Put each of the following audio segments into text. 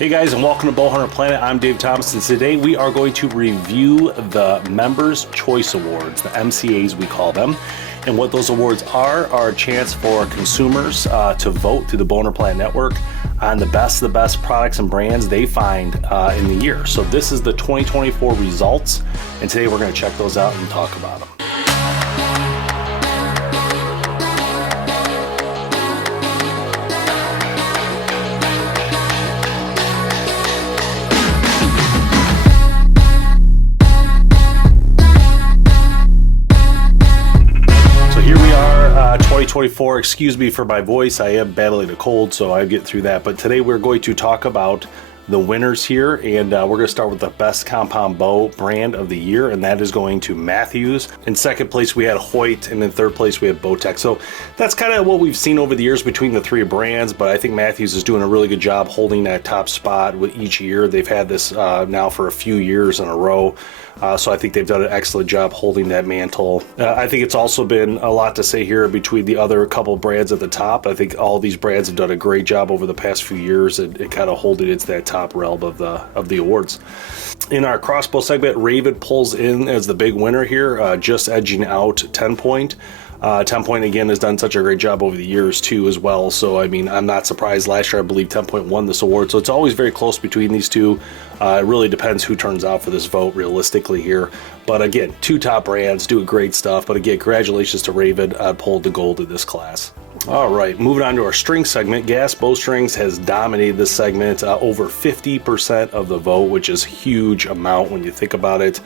Hey guys, and welcome to BowHunterPlanet. I'm Dave Thomas, and today we are going to review the Members' Choice Awards, the MCAs we call them. And what those awards are a chance for consumers to vote through the BowHunterPlanet network on the best products and brands they find in the year. So this is the 2024 results, and today we're going to check those out and talk about them. So here we are, 2024. Excuse me for my voice. I am battling a cold, so I get through that. But today we're going to talk about the winners here, and we're going to start with the best compound bow brand of the year, and that is going to Mathews. In second place we had Hoyt, and in third place we had Bowtech. So that's kind of what we've seen over the years between the three brands, but I think Mathews is doing a really good job holding that top spot with each year. They've had this now for a few years in a row. So I think they've done an excellent job holding that mantle. I think it's also been a lot to say here between the other couple brands at the top. I think all these brands have done a great job over the past few years and kind of holding it to that top realm of the awards. In our crossbow segment, Raven pulls in as the big winner here, just edging out 10 Point. 10 Point again has done such a great job over the years too as well, so I mean I'm not surprised. Last year I believe 10 Point won this award, so it's always very close between these two. It really depends who turns out for this vote realistically here, but again, two top brands doing great stuff. But again, congratulations to Raven, pulled the gold in this class. All right, moving on to our string segment. Gas Bowstrings has dominated this segment, over 50% of the vote, which is a huge amount when you think about it.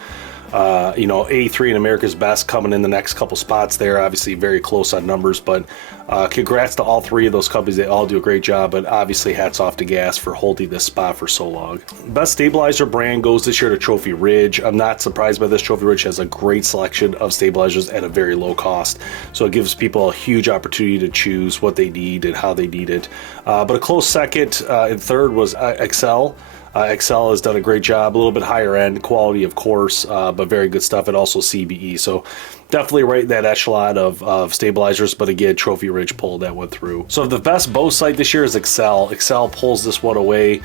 You know, A3 and America's Best coming in the next couple spots there, obviously very close on numbers, but congrats to all three of those companies. They all do a great job, but obviously hats off to Gas for holding this spot for so long. Best stabilizer brand goes this year to Trophy Ridge. I'm not surprised by this. Trophy Ridge has a great selection of stabilizers at a very low cost, so it gives people a huge opportunity to choose what they need and how they need it. But a close second and third was Excel. Excel has done a great job, a little bit higher end quality, of course, but very good stuff, and also CBE. So definitely right in that echelon of stabilizers, but again, Trophy Ridge pulled that one through. So the best bow sight this year is Excel. Excel pulls this one away,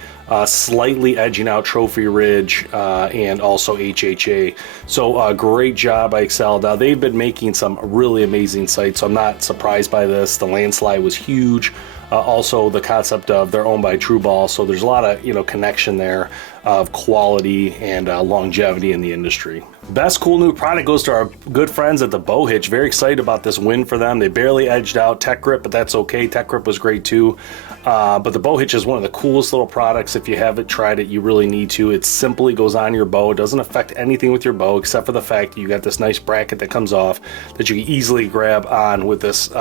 slightly edging out Trophy Ridge and also HHA. So great job by Excel. Now they've been making some really amazing sights, so I'm not surprised by this. The landslide was huge. Also the concept of they're owned by TrueBall, so there's a lot of connection there of quality and longevity in the industry. Best cool new product goes to our good friends at the Bow Hitch. Very excited about this win for them. They barely edged out Tech Grip, but that's okay. Tech Grip was great too. But the Bow Hitch is one of the coolest little products. If you haven't tried it, you really need to. It simply goes on your bow. It doesn't affect anything with your bow except for the fact that you got this nice bracket that comes off that you can easily grab on with this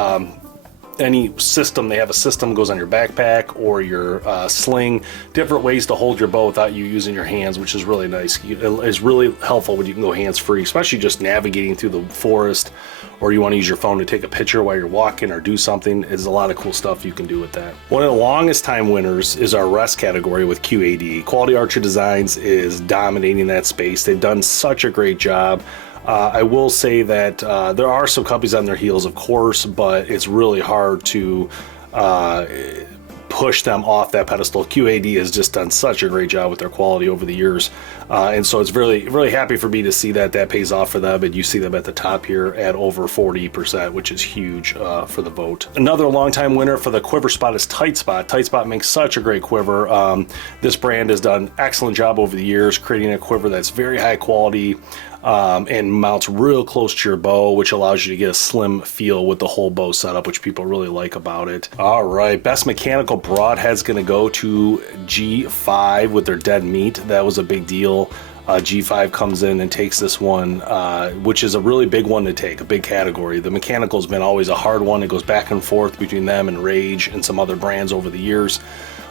any system. They have a system goes on your backpack or your sling, different ways to hold your bow without you using your hands, which is really nice. It's really helpful when you can go hands-free, especially just navigating through the forest, or you want to use your phone to take a picture while you're walking or do something. There's a lot of cool stuff you can do with that. One of the longest time winners is our rest category with QAD. Quality Archery Designs is dominating that space. They've done such a great job. I will say that there are some companies on their heels, of course, but it's really hard to push them off that pedestal. QAD has just done such a great job with their quality over the years, and so it's really happy for me to see that pays off for them, and you see them at the top here at over 40%, which is huge for the vote. Another longtime winner for the quiver spot is Tight Spot. Tight Spot makes such a great quiver. This brand has done an excellent job over the years creating a quiver that's very high quality, and mounts real close to your bow, which allows you to get a slim feel with the whole bow setup, which people really like about it. All right, best mechanical broadhead's going to go to G5 with their dead meat. That was a big deal. G5 comes in and takes this one, which is a really big one to take, a big category. The mechanical's been always a hard one. It goes back and forth between them and Rage and some other brands over the years.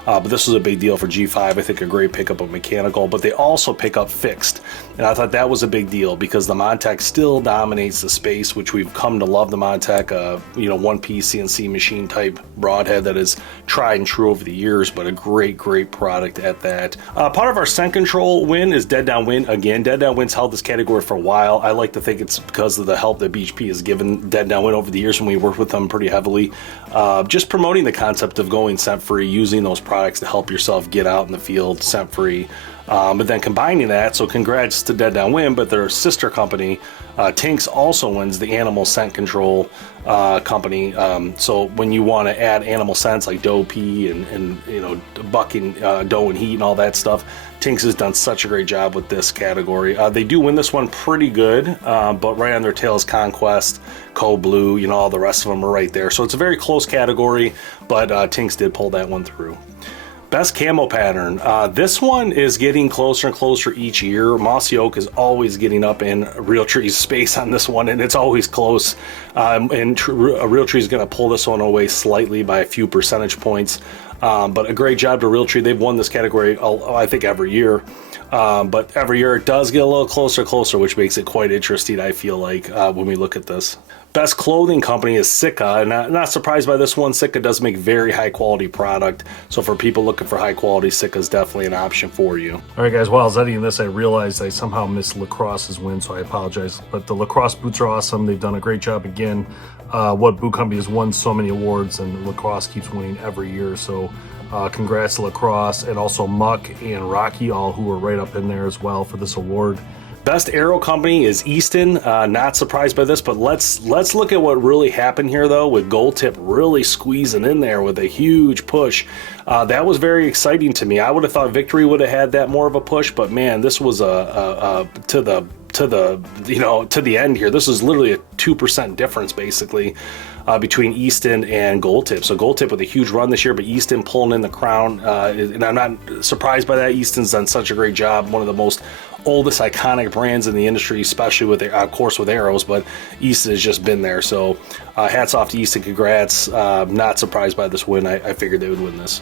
But this was a big deal for G5. I think a great pickup of mechanical, but they also pick up fixed. And I thought that was a big deal because the Montech still dominates the space, which we've come to love the Montech, one-piece CNC machine type broadhead that is tried and true over the years, but a great product at that. Part of our scent control win is Dead Downwind. Again, Dead Downwind's held this category for a while. I like to think it's because of the help that BHP has given Dead Downwind over the years when we worked with them pretty heavily. Just promoting the concept of going scent free, using those products products to help yourself get out in the field scent free. But then combining that, so congrats to Dead Downwind, but their sister company, Tinks, also wins the animal scent control company. So when you want to add animal scents like doe pee and you know, bucking doe and heat and all that stuff, Tinks has done such a great job with this category. They do win this one pretty good, but right on their tail is Conquest, Code Blue, you know, all the rest of them are right there. So it's a very close category, but Tinks did pull that one through. Best camo pattern. This one is getting closer and closer each year. Mossy Oak is always getting up in Realtree's space on this one, and it's always close. And Realtree is going to pull this one away slightly by a few percentage points. But a great job to Realtree. They've won this category, I think, every year. But every year it does get a little closer and closer, which makes it quite interesting, I feel like, when we look at this. Best clothing company is Sitka, and not surprised by this one. Sitka does make very high quality product, so for people looking for high quality, Sitka is definitely an option for you. All right, guys, while I was editing this, I realized I somehow missed Lacrosse's win, so I apologize. But the Lacrosse boots are awesome. They've done a great job again. What boot company has won so many awards, and Lacrosse keeps winning every year, so congrats to Lacrosse, and also Muck and Rocky, all who were right up in there as well for this award. Best arrow company is Easton. Not surprised by this, but let's look at what really happened here, though, with Gold Tip really squeezing in there with a huge push. That was very exciting to me. I would have thought Victory would have had that more of a push, but man, this was to the end here. This is literally a 2% difference basically between Easton and Gold Tip. So Gold Tip with a huge run this year, but Easton pulling in the crown, and I'm not surprised by that. Easton's done such a great job. One of the most oldest iconic brands in the industry, especially with, of course, with arrows, but Easton has just been there. So hats off to Easton. Congrats. Not surprised by this win. I figured they would win this.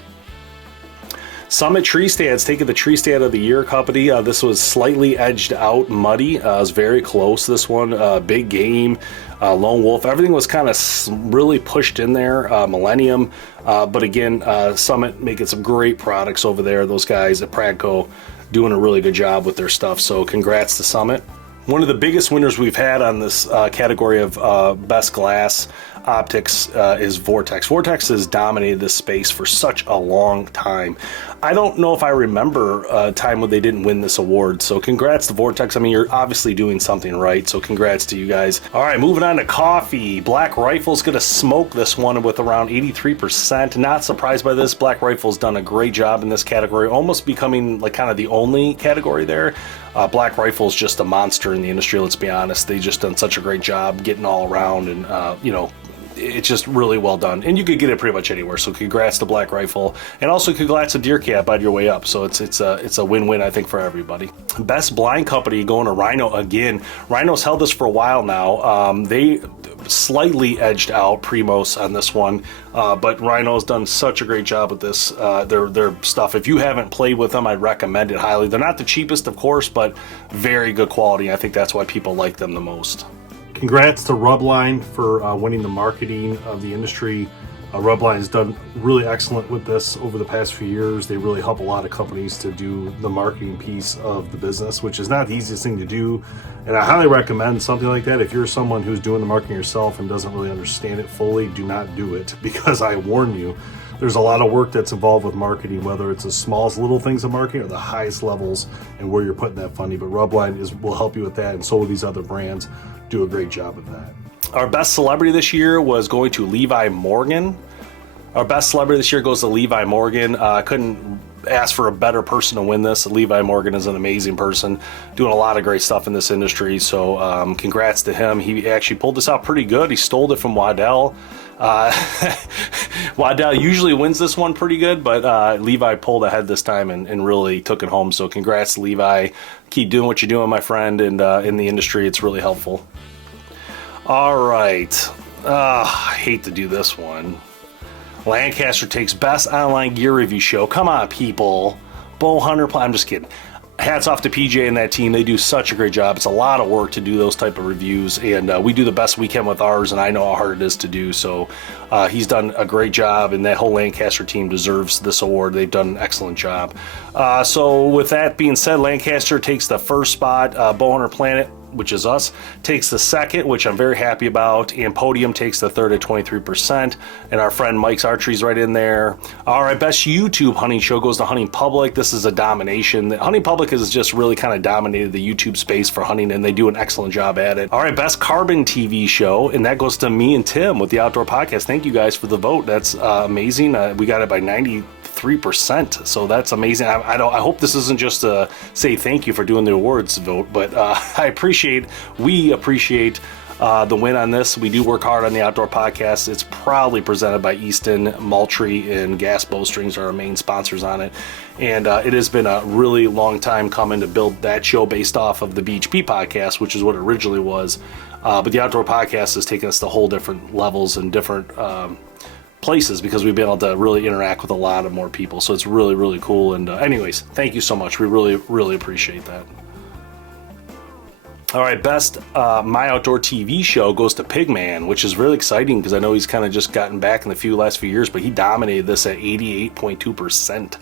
Summit Tree Stands taking the Tree Stand of the Year company. This was slightly edged out, muddy. It was very close, this one. Big Game, Lone Wolf. Everything was kind of really pushed in there. Millennium. But again, Summit making some great products over there. Those guys at Pradco doing a really good job with their stuff. So congrats to Summit. One of the biggest winners we've had on this category of best glass optics is Vortex. Vortex has dominated this space for such a long time. I don't know if I remember a time when they didn't win this award, so congrats to Vortex. I mean, you're obviously doing something right, so congrats to you guys. All right, moving on to coffee. Black Rifle's gonna smoke this one with around 83%. Not surprised by this. Black Rifle's done a great job in this category, almost becoming like kind of the only category there. Black Rifle's just a monster in the industry, let's be honest. They just done such a great job getting all around, and you know, it's just really well done, and you could get it pretty much anywhere. So congrats to Black Rifle, and also congrats to Deer Cap on your way up. So it's a win-win, I think, for everybody. Best blind company going to Rhino again. Rhino's held this for a while now. They slightly edged out Primos on this one, but Rhino's done such a great job with this. Their stuff, if you haven't played with them, I'd recommend it highly. They're not the cheapest, of course, but very good quality. I think that's why people like them the most. Congrats to Rubline for winning the marketing of the industry. Rubline has done really excellent with this over the past few years. They really help a lot of companies to do the marketing piece of the business, which is not the easiest thing to do. And I highly recommend something like that. If you're someone who's doing the marketing yourself and doesn't really understand it fully, do not do it, because I warn you, there's a lot of work that's involved with marketing, whether it's the smallest little things of marketing or the highest levels and where you're putting that funding. But Rubline will help you with that, and so will these other brands. Do a great job of that. Our best celebrity this year was going to Levi Morgan. Our best celebrity this year goes to Levi Morgan. I couldn't ask for a better person to win this. Levi Morgan is an amazing person, doing a lot of great stuff in this industry. So congrats to him. He actually pulled this out pretty good. He stole it from Waddell. Waddell usually wins this one pretty good, but Levi pulled ahead this time and really took it home. So congrats to Levi. Keep doing what you're doing, my friend, and in the industry, it's really helpful. All right. I hate to do this one. Lancaster takes best online gear review show. Come on, people. BowHunterPlanet. I'm just kidding. Hats off to PJ and that team. They do such a great job. It's a lot of work to do those type of reviews, and we do the best we can with ours, and I know how hard it is to do. So he's done a great job, and that whole Lancaster team deserves this award. They've done an excellent job. So with that being said, Lancaster takes the first spot. BowHunterPlanet which is us, takes the second, which I'm very happy about, and Podium takes the third at 23%, and our friend Mike's Archery's right in there. All right, best YouTube hunting show goes to Hunting Public. This is a domination. Hunting Public has just really kind of dominated the YouTube space for hunting, and they do an excellent job at it. All right, best Carbon TV show, and that goes to me and Tim with the Outdoor Podcast. Thank you guys for the vote. That's amazing. We got it by 93%, so that's amazing. I hope this isn't just to say thank you for doing the awards vote, but we appreciate the win on this. We do work hard on the Outdoor Podcast. It's proudly presented by Easton, Moultrie, and Gas Bowstrings are our main sponsors on it. And it has been a really long time coming to build that show based off of the BHP podcast, which is what it originally was. But the Outdoor Podcast has taken us to whole different levels and different places because we've been able to really interact with a lot of more people. So it's really, really cool. And anyways, thank you so much. We really, really appreciate that. All right, best My Outdoor TV show goes to Pigman, which is really exciting because I know he's kind of just gotten back in the last few years, but he dominated this at 88.2%.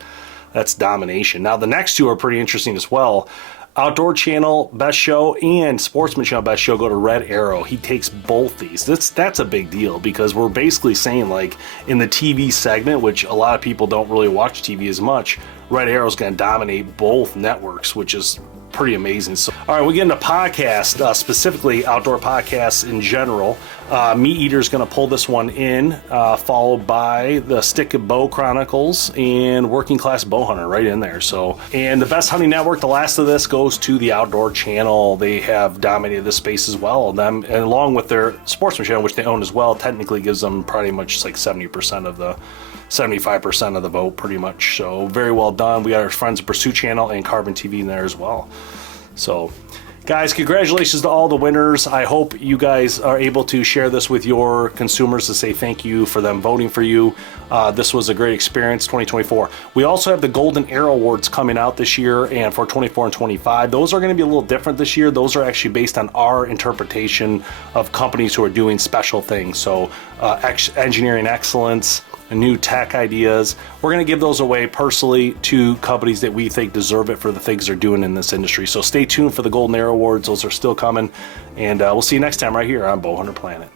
That's domination. Now, the next two are pretty interesting as well. Outdoor Channel Best Show and Sportsman Channel Best Show go to Red Arrow. He takes both these. That's a big deal because we're basically saying, like, in the TV segment, which a lot of people don't really watch TV as much, Red Arrow's going to dominate both networks, which is pretty amazing. So, all right, we get into podcast, specifically outdoor podcasts in general. Meat Eater's going to pull this one in, followed by the Stick and Bow Chronicles and Working Class Bow Hunter right in there. So, and the Best Hunting Network, the last of this goes to the Outdoor Channel. They have dominated this space as well. Them, and along with their Sportsman Channel, which they own as well, technically gives them pretty much like 75% of the vote, pretty much. So very well done. We got our friends at Pursuit Channel and Carbon TV in there as well. So, guys, congratulations to all the winners. I hope you guys are able to share this with your consumers to say thank you for them voting for you. This was a great experience, 2024. We also have the Golden Arrow Awards coming out this year, and for 24 and 25. Those are going to be a little different this year. Those are actually based on our interpretation of companies who are doing special things. So, engineering excellence, new tech ideas. We're going to give those away personally to companies that we think deserve it for the things they're doing in this industry. So stay tuned for the Golden Arrow Awards. Those are still coming. And we'll see you next time right here on BowHunterPlanet.